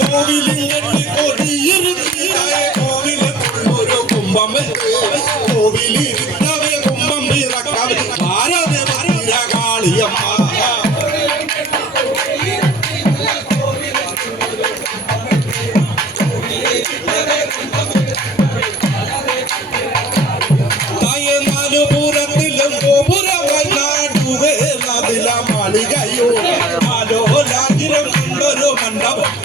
കോവിലിങ്ങെട്ടി കൊടിയിരുത്തിയായ കോവിലൊരു കുംഭം കോവിലിരുത്തവേ കുംഭം പിറക്കവേ ഭാരത കാളിയമ്മ നാലുപുരത്തിലും ഗോപുരമായി നാടുകയോ ആലോലാകിലും കൊണ്ടൊരു മണ്ഡപം